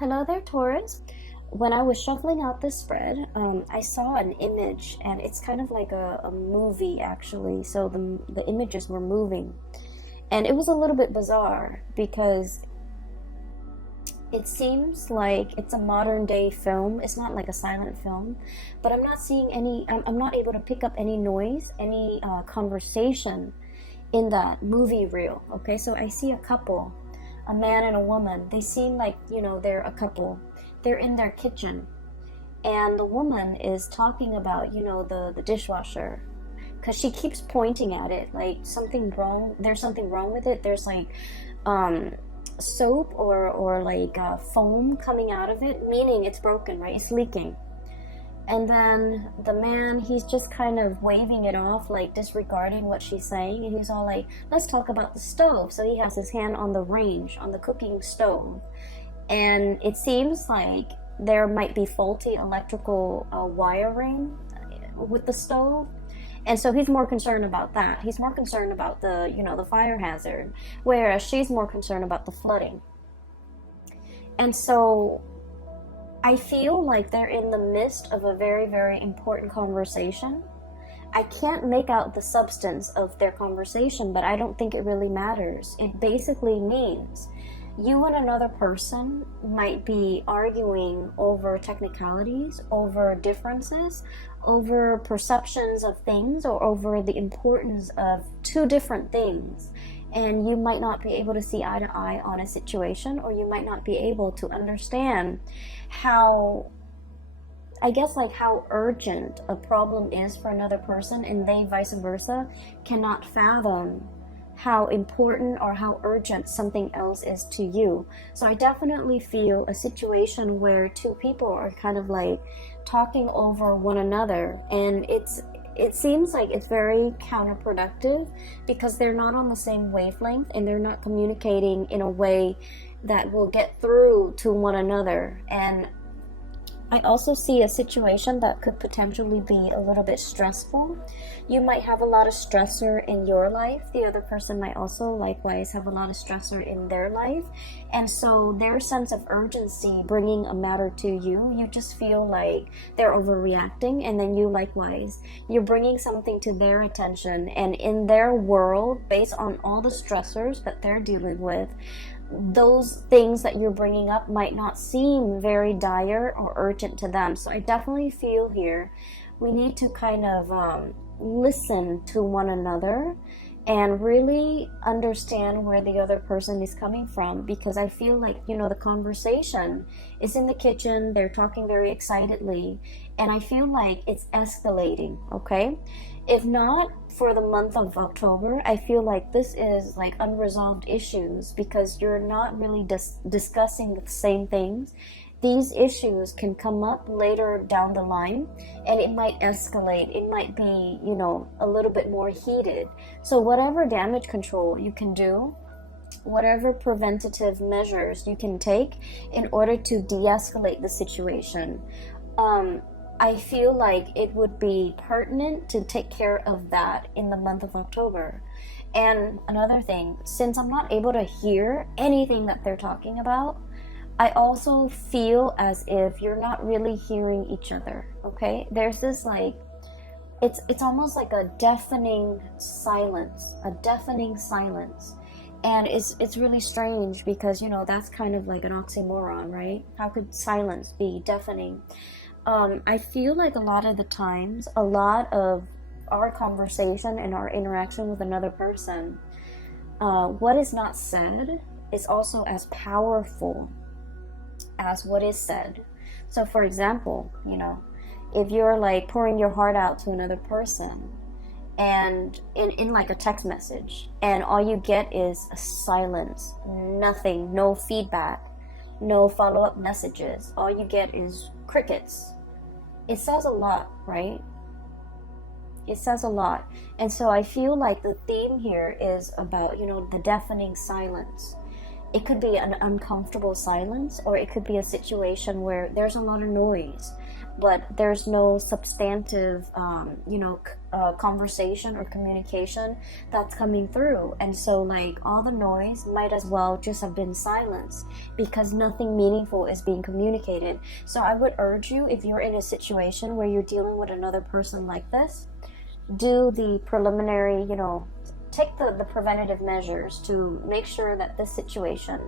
Hello there, Taurus. When I was shuffling out this spread, I saw an image, and it's kind of like a movie, actually. So the images were moving, and it was a little bit bizarre because it seems like it's a modern day film. It's not like a silent film, but I'm not seeing any. I'm not able to pick up any noise, any conversation in that movie reel. Okay, so I see a couple, a man and a woman. They seem like, they're a couple. They're in their kitchen, and the woman is talking about, the dishwasher, because she keeps pointing at it like something wrong. There's something wrong with it. There's like soap or like foam coming out of it, meaning it's broken, right? It's leaking. And then the man, he's just kind of waving it off, like disregarding what she's saying. And he's all like, let's talk about the stove. So he has his hand on the range, on the cooking stove. And it seems like there might be faulty electrical wiring with the stove. And so he's more concerned about that. He's more concerned about the fire hazard, whereas she's more concerned about the flooding. And so I feel like they're in the midst of a very, very important conversation. I can't make out the substance of their conversation, but I don't think it really matters. It basically means you and another person might be arguing over technicalities, over differences, over perceptions of things, or over the importance of two different things. And you might not be able to see eye to eye on a situation, or you might not be able to understand how, I guess, like how urgent a problem is for another person, and they vice versa cannot fathom how important or how urgent something else is to you. So I definitely feel a situation where two people are kind of like talking over one another, and it seems like it's very counterproductive because they're not on the same wavelength, and they're not communicating in a way that will get through to one another. And I also see a situation that could potentially be a little bit stressful. You might have a lot of stressor in your life. The other person might also likewise have a lot of stressor in their life. And so their sense of urgency bringing a matter to you, you just feel like they're overreacting. And then you likewise, you're bringing something to their attention. And in their world, based on all the stressors that they're dealing with, those things that you're bringing up might not seem very dire or urgent to them. So I definitely feel here we need to kind of listen to one another and really understand where the other person is coming from, because I feel like, the conversation is in the kitchen, they're talking very excitedly, and I feel like it's escalating, okay? If not for the month of October, I feel like this is like unresolved issues because you're not really discussing the same things. These issues can come up later down the line, and it might escalate. It might be, a little bit more heated. So whatever damage control you can do, whatever preventative measures you can take in order to de-escalate the situation, I feel like it would be pertinent to take care of that in the month of October. And another thing, since I'm not able to hear anything that they're talking about, I also feel as if you're not really hearing each other, okay? There's this like, it's almost like a deafening silence. And it's really strange because, that's kind of like an oxymoron, right? How could silence be deafening? I feel like a lot of the times, a lot of our conversation and our interaction with another person, what is not said is also as powerful as what is said. So for example, if you're like pouring your heart out to another person, and in like a text message, and all you get is a silence, nothing, no feedback, no follow-up messages, all you get is crickets. It says a lot, right? It says a lot. And so I feel like the theme here is about, the deafening silence. It could be an uncomfortable silence, or it could be a situation where there's a lot of noise, but there's no substantive, conversation or communication that's coming through. And so, like, all the noise might as well just have been silence because nothing meaningful is being communicated. So I would urge you, if you're in a situation where you're dealing with another person like this, do the preliminary, take the preventative measures to make sure that this situation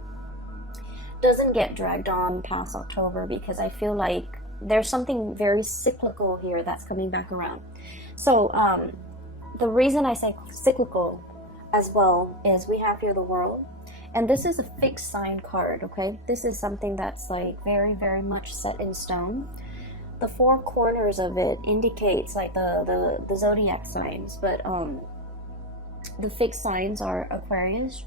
doesn't get dragged on past October, because I feel like there's something very cyclical here that's coming back around. So the reason I say cyclical as well is we have here the World, and this is a fixed sign card, okay? This is something that's like very, very much set in stone. The four corners of it indicates like the zodiac signs, but the fixed signs are Aquarius,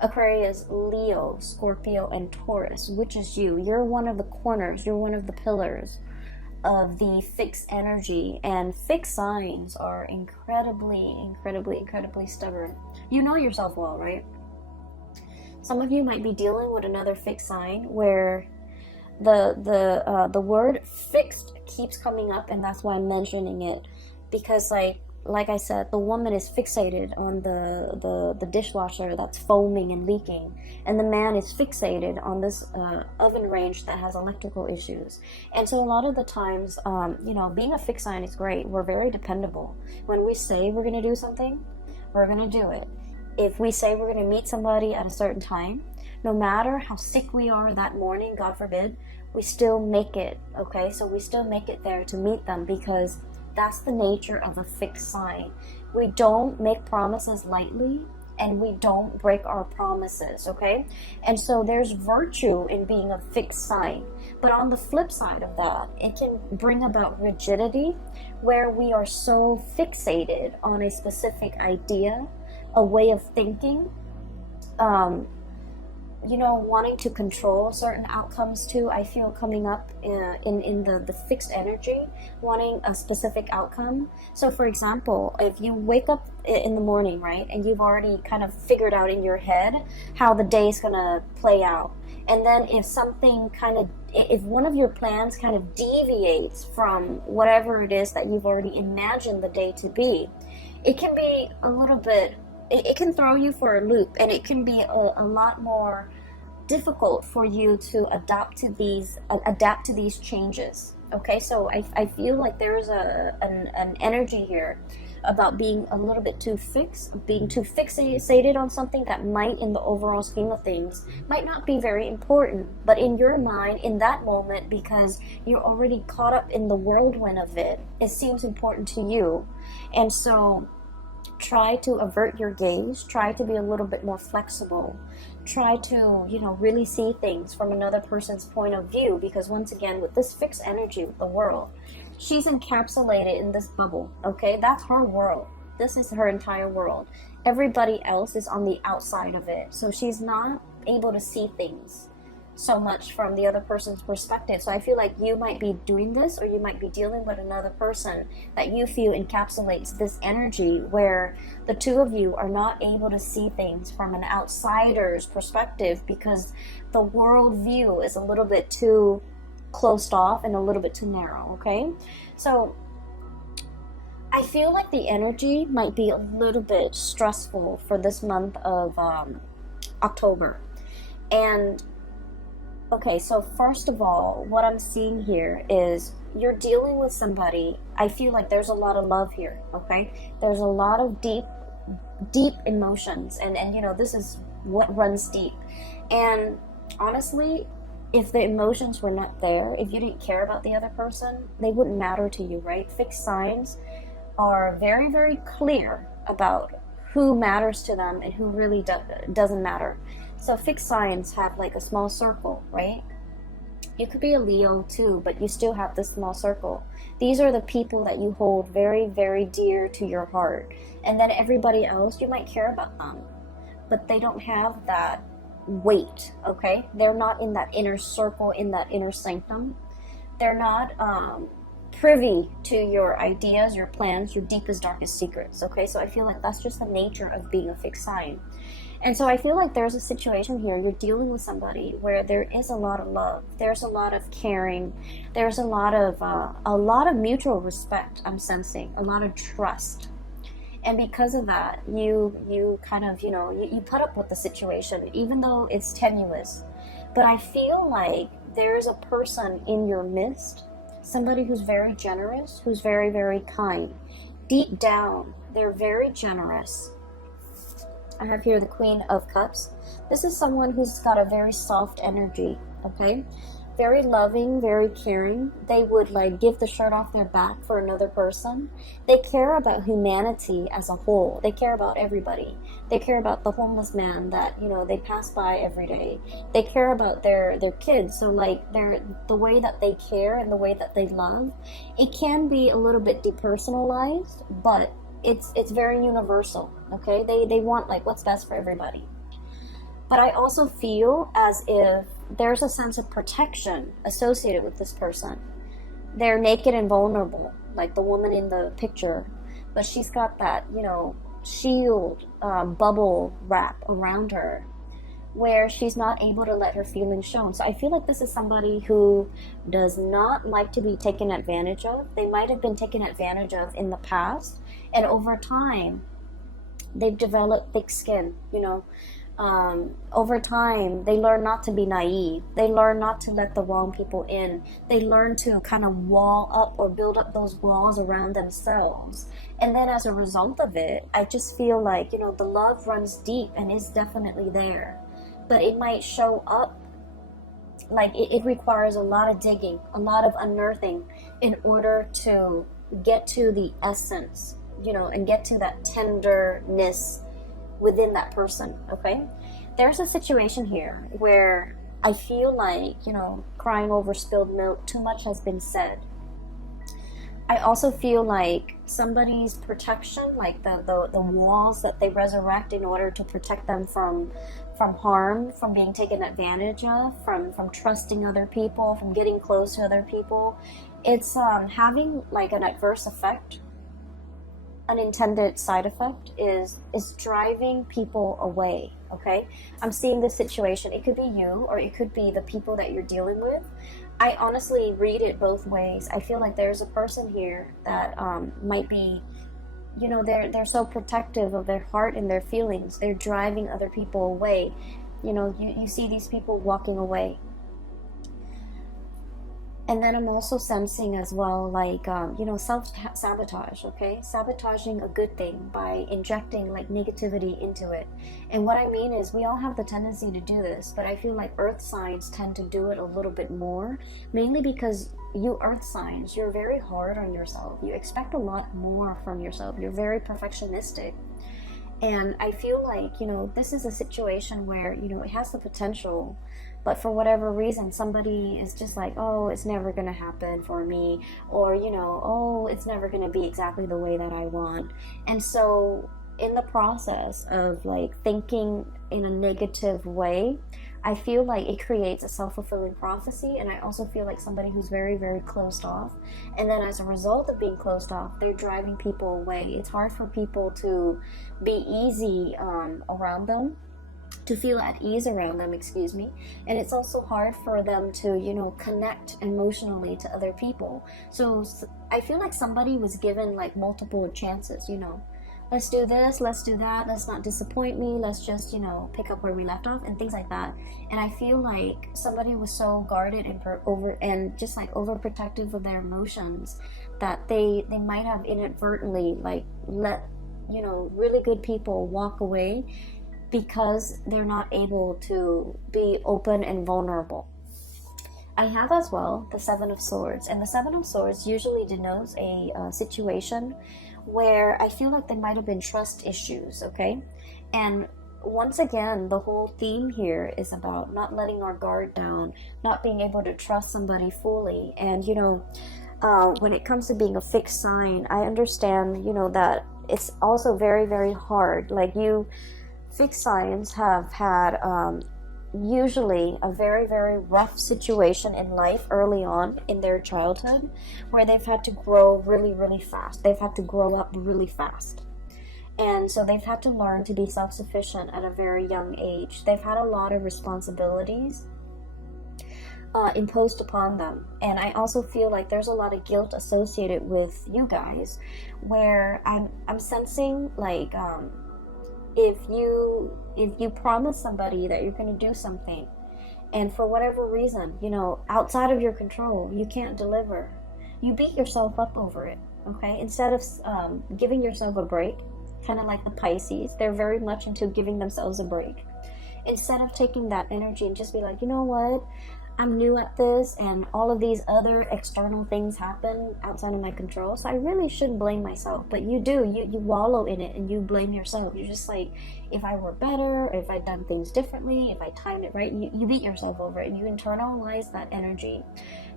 Aquarius, Leo, Scorpio, and Taurus, which is you. You're one of the corners, you're one of the pillars of the fixed energy, and fixed signs are incredibly stubborn. You know yourself well, right? Some of you might be dealing with another fixed sign where the word fixed keeps coming up, and that's why I'm mentioning it, because like I said, the woman is fixated on the dishwasher that's foaming and leaking, and the man is fixated on this oven range that has electrical issues. And so a lot of the times, being a fixed sign is great. We're very dependable. When we say we're going to do something, we're going to do it. If we say we're going to meet somebody at a certain time, no matter how sick we are that morning, God forbid, we still make it, okay? So we still make it there to meet them, because that's the nature of a fixed sign. We don't make promises lightly, and we don't break our promises, okay? And so there's virtue in being a fixed sign. But on the flip side of that, it can bring about rigidity, where we are so fixated on a specific idea, a way of thinking, wanting to control certain outcomes too. I feel coming up in the fixed energy, wanting a specific outcome. So for example, if you wake up in the morning, right, and you've already kind of figured out in your head how the day's gonna play out, and then if one of your plans kind of deviates from whatever it is that you've already imagined the day to be, it can be a little bit, it can throw you for a loop, and it can be a lot more difficult for you to adapt to these changes. Okay, so I feel like there's an energy here about being a little bit too fixed, being too fixated on something that might, in the overall scheme of things, might not be very important, but in your mind, in that moment, because you're already caught up in the whirlwind of it, it seems important to you. And so try to avert your gaze, try to be a little bit more flexible, try to, really see things from another person's point of view, because once again, with this fixed energy with the World, she's encapsulated in this bubble, okay? That's her world. This is her entire world. Everybody else is on the outside of it, so she's not able to see things so much from the other person's perspective. So I feel like you might be doing this, or you might be dealing with another person that you feel encapsulates this energy, where the two of you are not able to see things from an outsider's perspective, because the world view is a little bit too closed off and a little bit too narrow, okay? So I feel like the energy might be a little bit stressful for this month of October. And okay, so first of all, what I'm seeing here is you're dealing with somebody. I feel like there's a lot of love here, okay? There's a lot of deep emotions, and this is what runs deep. And honestly, if the emotions were not there, if you didn't care about the other person, they wouldn't matter to you, right? Fixed signs are very, very clear about who matters to them and who really doesn't matter. So fixed signs have like a small circle, right? You could be a Leo too, but you still have this small circle. These are the people that you hold very, very dear to your heart. And then everybody else, you might care about them, but they don't have that weight, okay? They're not in that inner circle, in that inner sanctum. They're not privy to your ideas, your plans, your deepest, darkest secrets, okay? So I feel like that's just the nature of being a fixed sign. And so I feel like there's a situation here. You're dealing with somebody where there is a lot of love. There's a lot of caring. There's a lot of mutual respect. I'm sensing a lot of trust. And because of that, you kind of, you put up with the situation, even though it's tenuous. But I feel like there's a person in your midst, somebody who's very generous, who's very, very kind. Deep down, they're very generous. I have here the Queen of Cups. This is someone who's got a very soft energy, okay? Very loving, very caring. They would like give the shirt off their back for another person. They care about humanity as a whole. They care about everybody. They care about the homeless man that, they pass by every day. They care about their kids. So like the way that they care and the way that they love, it can be a little bit depersonalized, but it's very universal, okay? They want like what's best for everybody. But I also feel as if there's a sense of protection associated with this person. They're naked and vulnerable, like the woman in the picture, but she's got that, shield, bubble wrap around her, where she's not able to let her feelings shown. So I feel like this is somebody who does not like to be taken advantage of. They might have been taken advantage of in the past, and over time, they've developed thick skin, over time, they learn not to be naive. They learn not to let the wrong people in. They learn to kind of wall up or build up those walls around themselves. And then as a result of it, I just feel like, the love runs deep and is definitely there. But it might show up like it requires a lot of digging, a lot of unearthing in order to get to the essence, and get to that tenderness within that person, okay? There's a situation here where I feel like, crying over spilled milk, too much has been said. I also feel like somebody's protection, like the walls that they resurrect in order to protect them from harm, from being taken advantage of, from trusting other people, from getting close to other people, it's having like an adverse effect. Unintended side effect is driving people away, okay? I'm seeing this situation. It could be you or it could be the people that you're dealing with. I honestly read it both ways. I feel like there's a person here that might be, they're so protective of their heart and their feelings. They're driving other people away. You see these people walking away. And then I'm also sensing as well, like, self-sabotage, okay? Sabotaging a good thing by injecting, like, negativity into it. And what I mean is we all have the tendency to do this, but I feel like earth signs tend to do it a little bit more, mainly because you earth signs, you're very hard on yourself. You expect a lot more from yourself. You're very perfectionistic. And I feel like, this is a situation where, it has the potential, but for whatever reason, somebody is just like, oh, it's never going to happen for me, or, oh, it's never going to be exactly the way that I want. And so in the process of like thinking in a negative way, I feel like it creates a self-fulfilling prophecy. And I also feel like somebody who's very, very closed off. And then as a result of being closed off, they're driving people away. It's hard for people to be easy around them, to feel at ease around them, excuse me. And it's also hard for them to, connect emotionally to other people. So I feel like somebody was given like multiple chances, let's do this, let's do that, let's not disappoint me, let's just, pick up where we left off and things like that. And I feel like somebody was so guarded and just like overprotective of their emotions that they might have inadvertently like let, really good people walk away because they're not able to be open and vulnerable. I have as well the Seven of Swords, and the Seven of Swords usually denotes a situation where I feel like there might have been trust issues, okay? And once again, the whole theme here is about not letting our guard down, not being able to trust somebody fully. And, when it comes to being a fixed sign, I understand, that it's also very, very hard. Like fixed signs have had usually a very, very rough situation in life early on in their childhood, where they've had to grow really, really fast. They've had to grow up really fast. And so they've had to learn to be self-sufficient at a very young age. They've had a lot of responsibilities imposed upon them. And I also feel like there's a lot of guilt associated with you guys, where I'm sensing like if you promise somebody that you're going to do something, and for whatever reason, outside of your control, you can't deliver, you beat yourself up over it. Okay, instead of giving yourself a break, kind of like the Pisces, they're very much into giving themselves a break. Instead of taking that energy and just be like, you know what, I'm new at this, and all of these other external things happen outside of my control, so I really shouldn't blame myself. But you do, you wallow in it and you blame yourself. You're just like, if I were better, if I'd done things differently, if I timed it right, you beat yourself over it and you internalize that energy.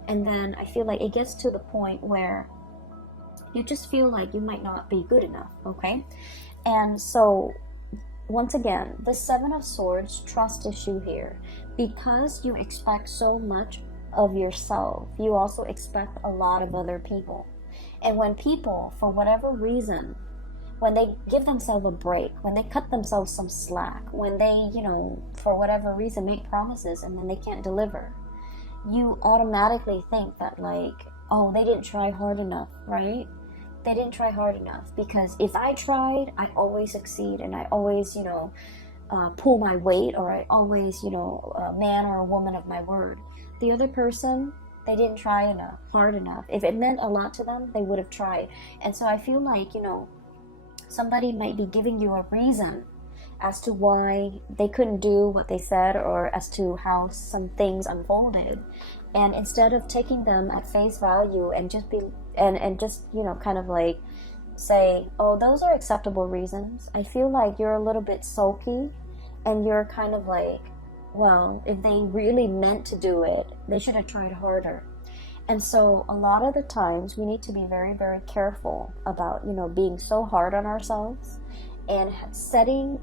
And then I feel like it gets to the point where you just feel like you might not be good enough, okay? And so once again, the Seven of Swords, trust issue here. Because you expect so much of yourself, you also expect a lot of other people. And when people, for whatever reason, when they give themselves a break, when they cut themselves some slack, when they, for whatever reason make promises and then they can't deliver, you automatically think that like, oh, they didn't try hard enough, right? They didn't try hard enough, because if I tried, I always succeed, and I always, pull my weight, or I always, a man or a woman of my word. The other person, they didn't try hard enough. If it meant a lot to them, they would have tried. And so I feel like, somebody might be giving you a reason as to why they couldn't do what they said, or as to how some things unfolded. And instead of taking them at face value and just kind of like say, oh, those are acceptable reasons, I feel like you're a little bit sulky, and you're kind of like, well, if they really meant to do it, they should have tried harder. And so a lot of the times we need to be very, very careful about, being so hard on ourselves and setting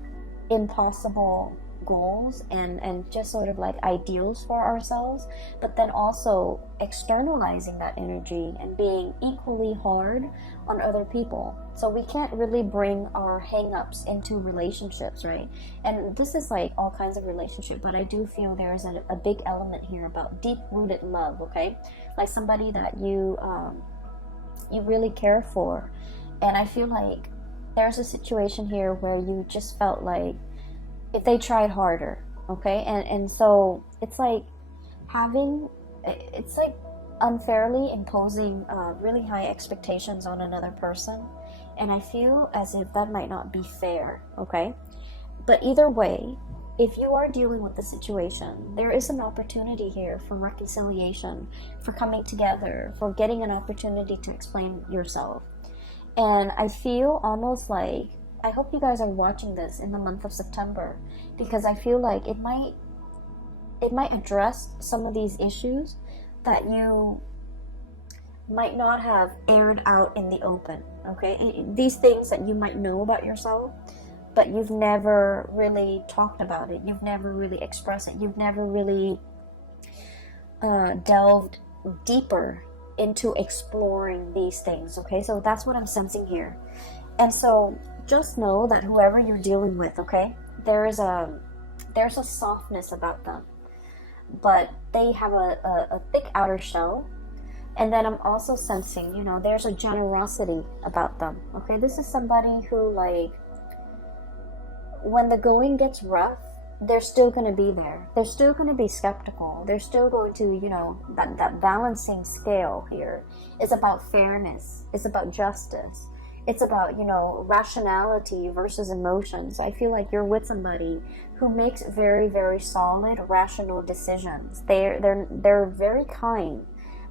impossible goals and just sort of like ideals for ourselves, but then also externalizing that energy and being equally hard on other people. So we can't really bring our hang-ups into relationships, right? And this is like all kinds of relationship, but I do feel there's a big element here about deep-rooted love, okay? Like somebody that you really care for. And I feel like there's a situation here where you just felt like if they tried harder, okay? And so it's like unfairly imposing really high expectations on another person. And I feel as if that might not be fair, okay? But either way, if you are dealing with the situation, there is an opportunity here for reconciliation, for coming together, for getting an opportunity to explain yourself. And I feel almost like, I hope you guys are watching this in the month of September, because I feel like it might address some of these issues that you might not have aired out in the open, okay? These things that you might know about yourself, but you've never really talked about it. You've never really expressed it. You've never really delved deeper into exploring these things, okay? So that's what I'm sensing here. And so just know that whoever you're dealing with, okay, there's a softness about them, but they have a thick outer shell. And then I'm also sensing, there's a generosity about them, okay? This is somebody who, like, when the going gets rough, they're still going to be there. They're still going to be skeptical. They're still going to, that balancing scale here is about fairness. It's about justice. It's about, rationality versus emotions. I feel like you're with somebody who makes very, very solid, rational decisions. They're very kind,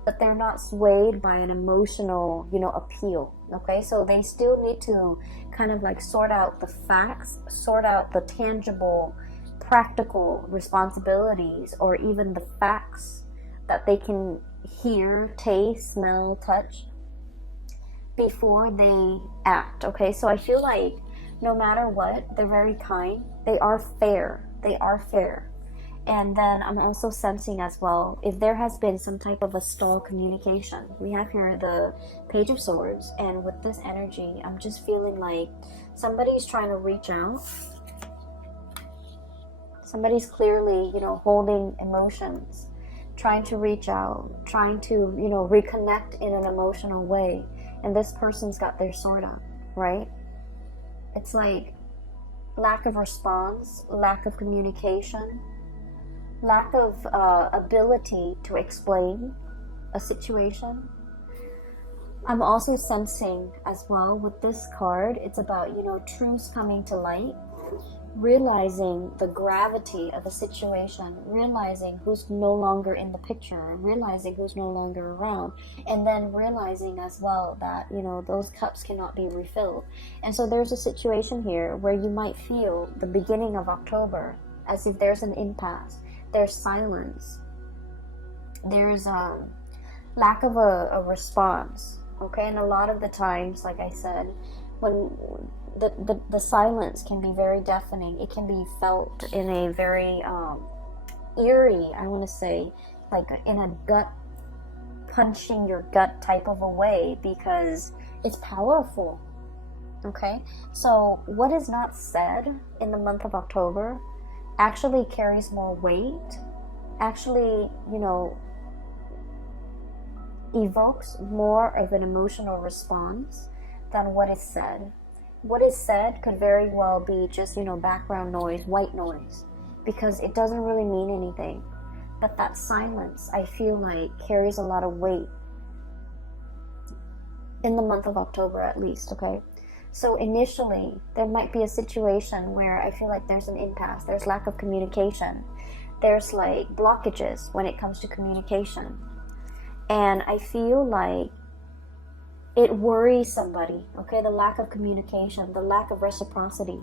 but they're not swayed by an emotional, appeal. Okay, so they still need to kind of like sort out the facts, sort out the tangible, practical responsibilities, or even the facts that they can hear, taste, smell, touch before they act. Okay, so I feel like no matter what, they're very kind. They are fair. And then I'm also sensing as well, if there has been some type of a stall communication. We have here the Page of Swords, and with this energy, I'm just feeling like somebody's trying to reach out. Somebody's clearly, you know, holding emotions, trying to reach out, trying to, you know, reconnect in an emotional way. And this person's got their sword up, right? It's like lack of response, lack of communication, lack of ability to explain a situation. I'm also sensing as well with this card, it's about, you know, truths coming to light, realizing the gravity of a situation, realizing who's no longer in the picture, realizing who's no longer around, and then realizing as well that, you know, those cups cannot be refilled. And so there's a situation here where you might feel the beginning of October as if there's an impasse. There's silence. There's lack of a response. Okay, and a lot of the times, like I said, when the silence can be very deafening, it can be felt in a very eerie, I want to say, like in a gut, punching your gut type of a way, because it's powerful. Okay, so what is not said in the month of October actually carries more weight, actually, you know, evokes more of an emotional response than what is said. What is said could very well be just, you know, background noise, white noise, because it doesn't really mean anything. But that silence, I feel like, carries a lot of weight in the month of October at least, okay? So initially, there might be a situation where I feel like there's an impasse, there's lack of communication, there's like blockages when it comes to communication. And I feel like it worries somebody, okay? The lack of communication, the lack of reciprocity.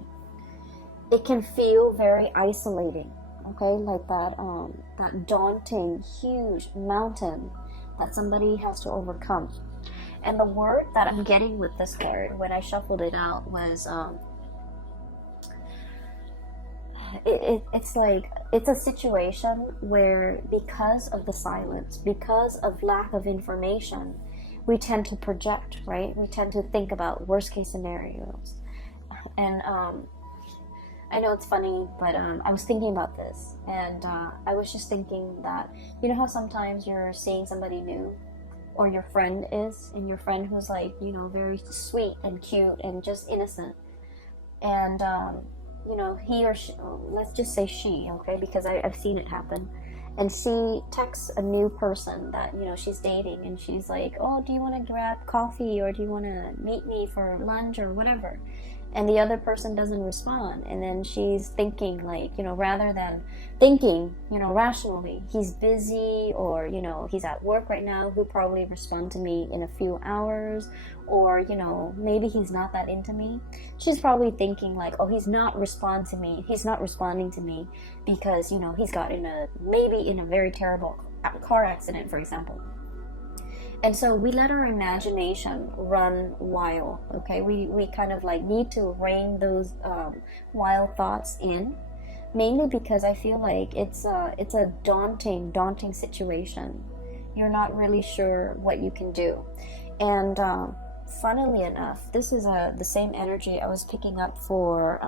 It can feel very isolating, okay? Like that daunting, huge mountain that somebody has to overcome. And the word that I'm getting with this card when I shuffled it out was it's like it's a situation where, because of the silence, because of lack of information, we tend to project, right? We tend to think about worst case scenarios. And I know it's funny, but I was thinking about this, and I was just thinking that, you know how sometimes you're seeing somebody new, or your friend is, and your friend who's like, you know, very sweet and cute and just innocent, and you know, he or she, let's just say she, okay, because I've seen it happen, and she texts a new person that, you know, she's dating, and she's like, oh, do you want to grab coffee, or do you want to meet me for lunch or whatever? And the other person doesn't respond, and then she's thinking, like, you know, rather than thinking, you know, rationally, he's busy, or, you know, he's at work right now, he'll probably respond to me in a few hours, or, you know, maybe he's not that into me. She's probably thinking like, oh, he's not responding to me because, you know, he's got maybe in a very terrible car accident, for example. And so we let our imagination run wild, okay? We kind of like need to rein those wild thoughts in, mainly because I feel like it's a daunting situation. You're not really sure what you can do. And funnily enough, this is the same energy I was picking up for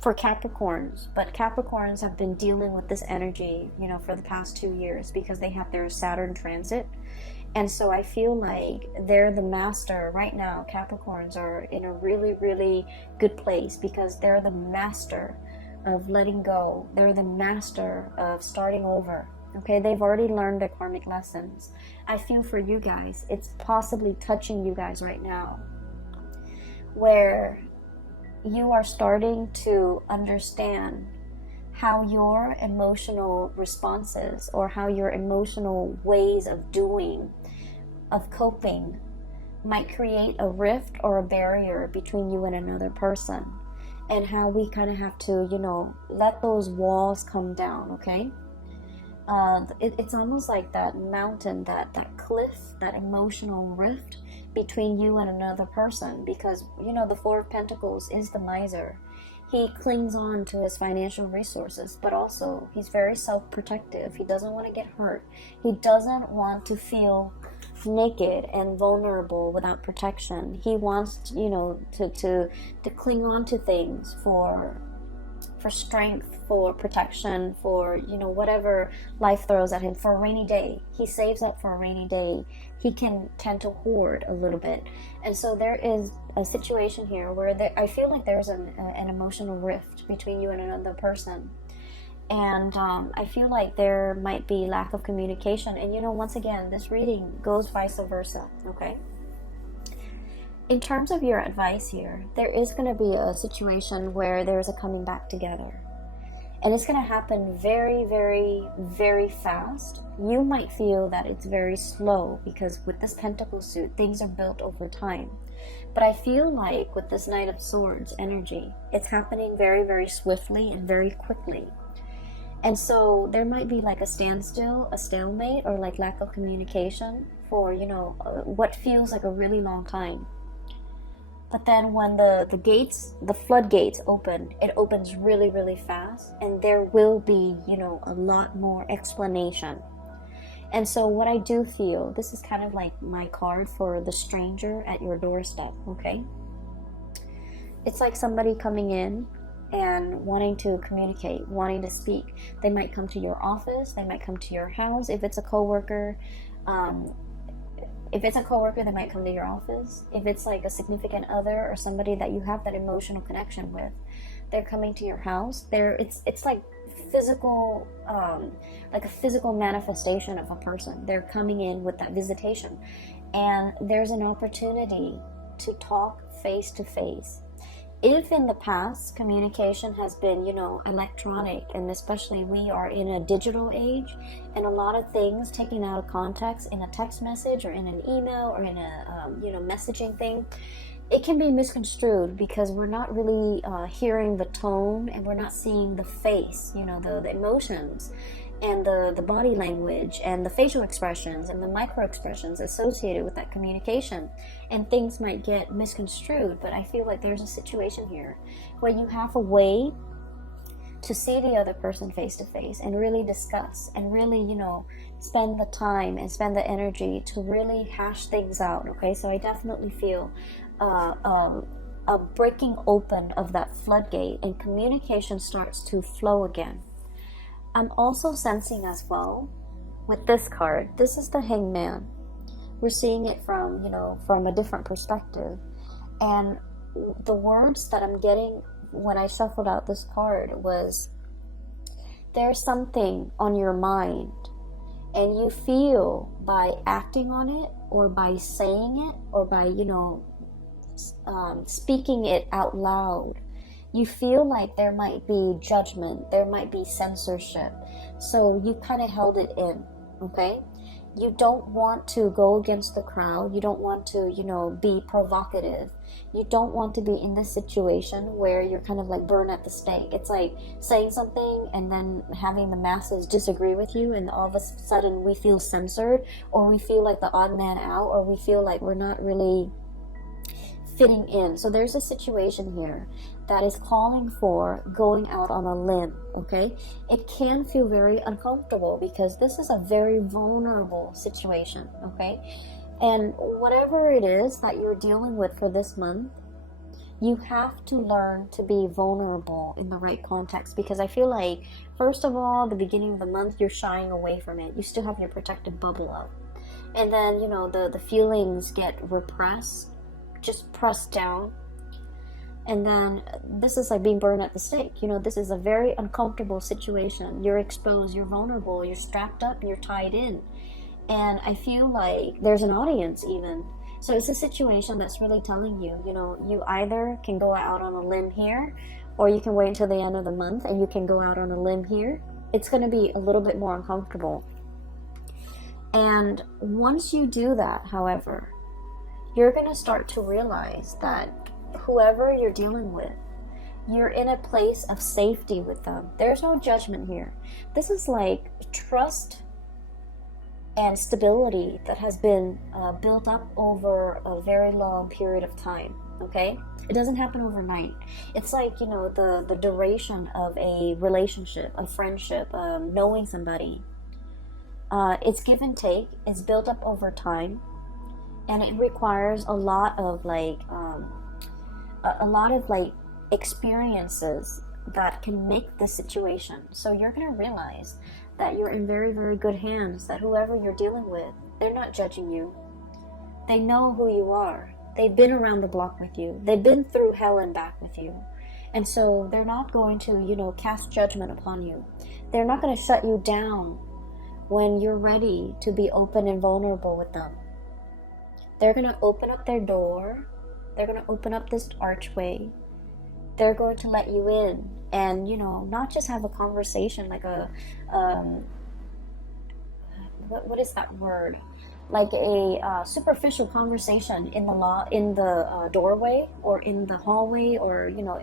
Capricorns, but Capricorns have been dealing with this energy, you know, for the past 2 years because they have their Saturn transit. And so I feel like they're the master right now. Capricorns are in a really, really good place because they're the master of letting go. They're the master of starting over. Okay, they've already learned their karmic lessons. I feel for you guys, it's possibly touching you guys right now, where you are starting to understand how your emotional responses or how your emotional ways of doing, of coping, might create a rift or a barrier between you and another person, and how we kind of have to, you know, let those walls come down, okay? It's almost like that mountain, that cliff, that emotional rift between you and another person, because, you know, the Four of Pentacles is the miser. He clings on to his financial resources, but also he's very self-protective. He doesn't want to get hurt. He doesn't want to feel naked and vulnerable without protection. He wants, you know, to cling on to things for strength, for protection, for, you know, whatever life throws at him, for a rainy day. He saves up for a rainy day. He can tend to hoard a little bit. And so there is a situation here where I feel like there's an emotional rift between you and another person. And I feel like there might be lack of communication. And, you know, once again, this reading goes vice versa, okay? In terms of your advice here, there is going to be a situation where there's a coming back together. And it's going to happen very, very, very fast. You might feel that it's very slow because with this Pentacle suit, things are built over time. But I feel like with this Knight of Swords energy, it's happening very, very swiftly and very quickly. And so there might be like a standstill, a stalemate, or like lack of communication for, you know, what feels like a really long time. But then when the floodgates open, it opens really, really fast, and there will be, you know, a lot more explanation. And so what I do feel, this is kind of like my card for the stranger at your doorstep, okay? It's like somebody coming in and wanting to communicate, wanting to speak. They might come to your office, they might come to your house. If it's a coworker, they might come to your office. If it's like a significant other or somebody that you have that emotional connection with, they're coming to your house. It's like physical, like a physical manifestation of a person. They're coming in with that visitation, and there's an opportunity to talk face to face. If in the past communication has been, you know, electronic, and especially we are in a digital age, and a lot of things taken out of context in a text message or in an email or in a you know, messaging thing, it can be misconstrued because we're not really hearing the tone, and we're not seeing the face, you know, the emotions and the body language and the facial expressions and the micro expressions associated with that communication, and things might get misconstrued. But I feel like there's a situation here where you have a way to see the other person face to face and really discuss and really, you know, spend the time and spend the energy to really hash things out, okay? So I definitely feel a breaking open of that floodgate, and communication starts to flow again. I'm also sensing as well with this card, this is the Hangman. We're seeing it from, you know, from a different perspective. And the words that I'm getting when I shuffled out this card was, there's something on your mind, and you feel by acting on it, or by saying it, or by, you know, speaking it out loud, you feel like there might be judgment, there might be censorship. So you kind of held it in, okay? You don't want to go against the crowd. You don't want to, you know, be provocative. You don't want to be in this situation where you're kind of like burned at the stake. It's like saying something and then having the masses disagree with you, and all of a sudden we feel censored, or we feel like the odd man out, or we feel like we're not really fitting in. So there's a situation here that is calling for going out on a limb, okay? It can feel very uncomfortable because this is a very vulnerable situation, okay? And whatever it is that you're dealing with for this month, you have to learn to be vulnerable in the right context, because I feel like, first of all, the beginning of the month, you're shying away from it. You still have your protective bubble up. And then, you know, the feelings get repressed, just pressed down. And then this is like being burned at the stake. You know, this is a very uncomfortable situation. You're exposed, you're vulnerable, you're strapped up, you're tied in. And I feel like there's an audience even. So it's a situation that's really telling you, you know, you either can go out on a limb here, or you can wait until the end of the month and you can go out on a limb here. It's going to be a little bit more uncomfortable. And once you do that, however, you're going to start to realize that whoever you're dealing with, you're in a place of safety with them. There's no judgment here. This is like trust and stability that has been built up over a very long period of time. okay? It doesn't happen overnight. It's like, you know, the duration of a relationship, a friendship, knowing somebody. It's give and take. It's built up over time, and it requires a lot of like experiences that can make the situation. So you're gonna realize that you're in very, very good hands. That whoever you're dealing with, they're not judging you. They know who you are. They've been around the block with you. They've been through hell and back with you. And so they're not going to, you know, cast judgment upon you. They're not going to shut you down when you're ready to be open and vulnerable with them. They're going to open up their door. They're going to open up this archway. They're going to let you in and, you know, not just have a conversation like a, what is that word? Like a superficial conversation in the doorway or in the hallway or, you know,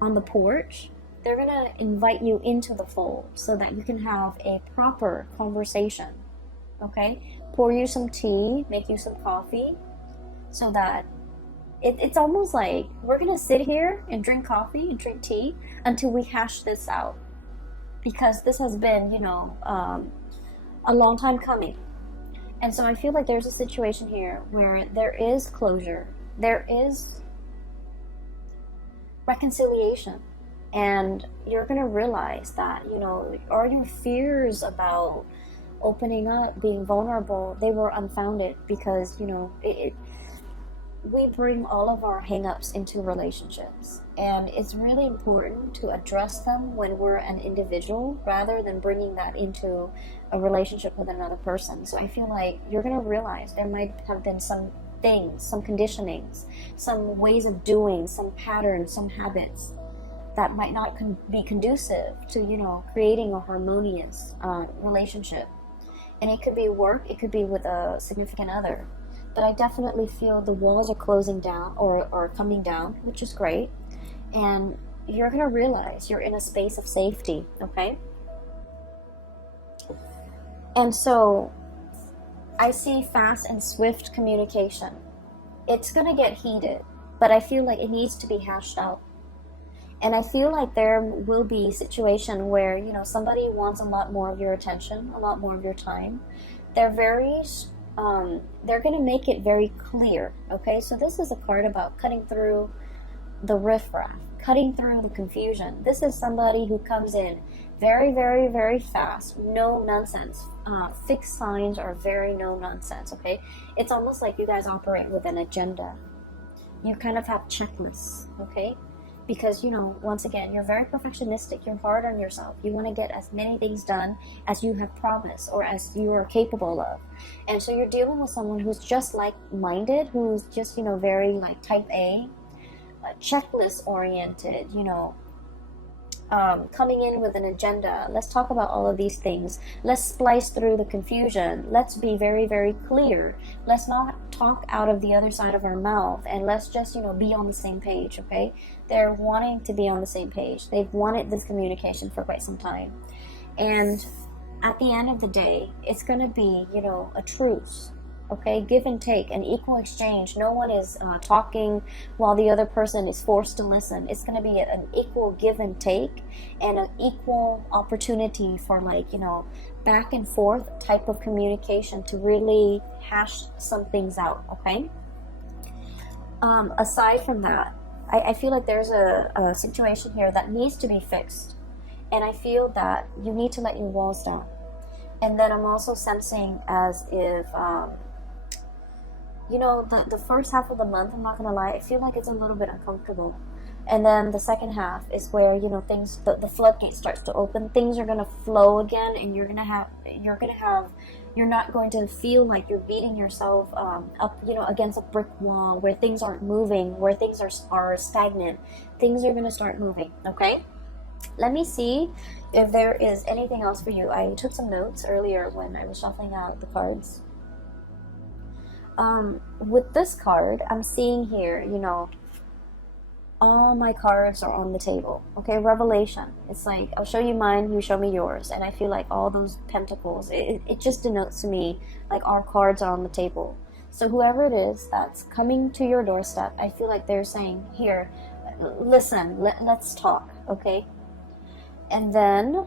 on the porch. They're gonna invite you into the fold so that you can have a proper conversation. Okay, pour you some tea, make you some coffee, so that it's almost like we're gonna sit here and drink coffee and drink tea until we hash this out, because this has been, you know, a long time coming. And so I feel like there's a situation here where there is closure, there is reconciliation, and you're going to realize that, you know, are your fears about opening up, being vulnerable, they were unfounded, because, you know, we bring all of our hang-ups into relationships, and it's really important to address them when we're an individual rather than bringing that into a relationship with another person. So I feel like you're going to realize there might have been some things, some conditionings, some ways of doing, some patterns, some habits that might not be conducive to, you know, creating a harmonious relationship. And it could be work, it could be with a significant other. But I definitely feel the walls are closing down or coming down, which is great. And you're going to realize you're in a space of safety, okay? And so I see fast and swift communication. It's going to get heated, but I feel like it needs to be hashed out. And I feel like there will be a situation where, you know, somebody wants a lot more of your attention, a lot more of your time. They're going to make it very clear, okay? So this is a card about cutting through the riffraff, cutting through the confusion. This is somebody who comes in very, very, very fast, no nonsense. Fixed signs are very no nonsense, okay? It's almost like you guys operate with an agenda. You kind of have checklists, okay? Because, you know, once again, you're very perfectionistic. You're hard on yourself. You want to get as many things done as you have promised or as you are capable of. And so you're dealing with someone who's just like-minded, who's just, you know, very like type A, checklist oriented, you know, coming in with an agenda. Let's talk about all of these things. Let's splice through the confusion. Let's be very, very clear. Let's not talk out of the other side of our mouth, and let's just, you know, be on the same page, okay? They're wanting to be on the same page. They've wanted this communication for quite some time. And at the end of the day, it's going to be, you know, a truce. Okay, give and take, an equal exchange. No one is talking while the other person is forced to listen. It's going to be an equal give and take and an equal opportunity for, like, you know, back and forth type of communication to really hash some things out, okay? Aside from that, I feel like there's a situation here that needs to be fixed. And I feel that you need to let your walls down. And then I'm also sensing as if... you know, the first half of the month, I'm not going to lie, I feel like it's a little bit uncomfortable. And then the second half is where, you know, things, the floodgate starts to open. Things are going to flow again, and you're not going to feel like you're beating yourself up, you know, against a brick wall where things aren't moving, where things are stagnant. Things are going to start moving, okay? Let me see if there is anything else for you. I took some notes earlier when I was shuffling out the cards. With this card, I'm seeing here, you know, all my cards are on the table. Okay, revelation. It's like, I'll show you mine, you show me yours. And I feel like all those pentacles, it just denotes to me like our cards are on the table. So whoever it is that's coming to your doorstep, I feel like they're saying, here, listen, let's talk, okay? And then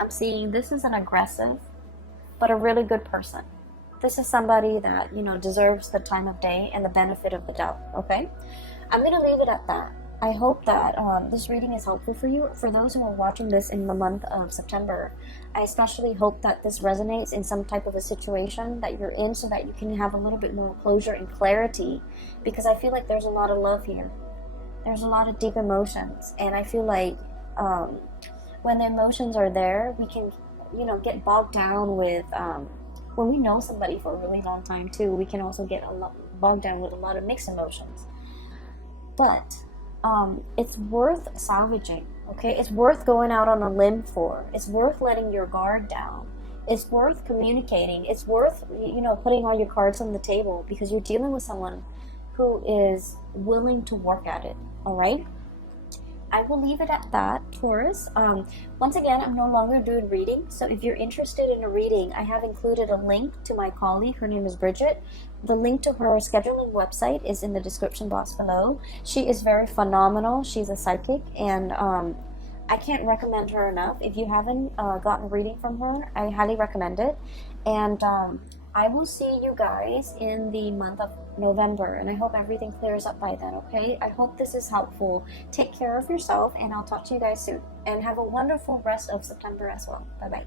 I'm seeing this is an aggressive, but a really good person. This is somebody that, you know, deserves the time of day and the benefit of the doubt, okay? I'm going to leave it at that. I hope that this reading is helpful for you. For those who are watching this in the month of September, I especially hope that this resonates in some type of a situation that you're in so that you can have a little bit more closure and clarity, because I feel like there's a lot of love here. There's a lot of deep emotions, and I feel like when the emotions are there, we can, you know, get bogged down with, when we know somebody for a really long time too, we can also get bogged down with a lot of mixed emotions. But it's worth salvaging, okay? It's worth going out on a limb for. It's worth letting your guard down. It's worth communicating. It's worth, you know, putting all your cards on the table, because you're dealing with someone who is willing to work at it, all right? I will leave it at that, Taurus. Once again, I'm no longer doing reading, so if you're interested in a reading, I have included a link to my colleague. Her name is Bridget. The link to her scheduling website is in the description box below. She is very phenomenal. She's a psychic, and I can't recommend her enough. If you haven't gotten a reading from her, I highly recommend it. And I will see you guys in the month of November, and I hope everything clears up by then, okay? I hope this is helpful. Take care of yourself, and I'll talk to you guys soon. And have a wonderful rest of September as well. Bye-bye.